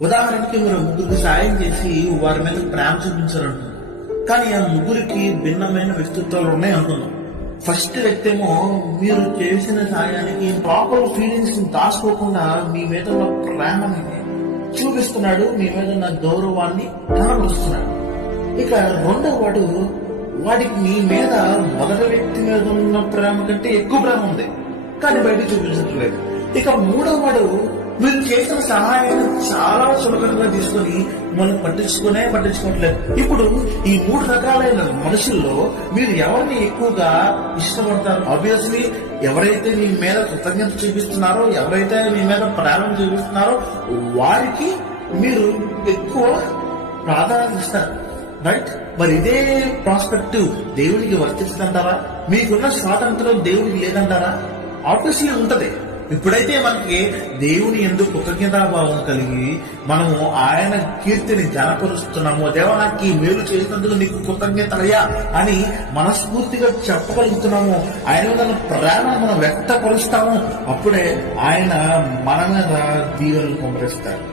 ఉదాహరణకి మీరు ముగ్గురికి సాయం చేసి వారి మీద ప్రేమ చూపించాలంటున్నారు, కానీ ఆ ముగ్గురికి భిన్నమైన వ్యక్తిత్వాలు ఉన్నాయి అనుకుందాం. ఫస్ట్ వ్యక్తి ఏమో మీరు చేసిన సాయానికి ప్రాపర్ ఫీలింగ్స్ దాచుకోకుండా మీ మీద ఉన్న ప్రేమని చూపిస్తున్నాడు, మీ మీద ఉన్న గౌరవాన్ని కనబరుస్తున్నాడు. ఇక రెండవ వాడు, వాడికి మీ మీద మొదటి వ్యక్తి మీద ఉన్న ప్రేమ కంటే ఎక్కువ ప్రేమ ఉంది, కానీ బయట చూపించట్లేదు. ఇక మూడవ వాడు మీరు చేసిన సహాయాన్ని చాలా సులభంగా తీసుకొని మనం పట్టించుకోవట్లేదు. ఇప్పుడు ఈ మూడు రకాలైన మనుషుల్లో మీరు ఎవరిని ఎక్కువగా ఇష్టపడతారు? ఆబ్వియస్లీ ఎవరైతే మీ మీద కృతజ్ఞత చూపిస్తున్నారో, ఎవరైతే మీ మీద ప్రేమ చూపిస్తున్నారో వారికి మీరు ఎక్కువ ప్రాధాన్యత ఇస్తారు, రైట్? మరి ఇదే ప్రాస్పెక్టివ్ దేవునికి వర్తిస్తుందంటారా? మీకున్న స్వాతంత్రం దేవునికి లేదంటారా? ఆబ్వియస్లీ ఉంటది. ఇప్పుడైతే మనకి దేవుని ఎందుకు కృతజ్ఞతాభావం కలిగి మనము ఆయన కీర్తిని జనపరుస్తున్నాము, దేవ నాకు ఈ మేలు చేసినందుకు నీకు కృతజ్ఞతలయ్యా అని మనస్ఫూర్తిగా చెప్పగలుగుతున్నాము, ఆయన మీద ప్రేమ మనం వ్యక్తపరుస్తాము, అప్పుడే ఆయన మన మీద దీవెనలు కుమరిస్తారు.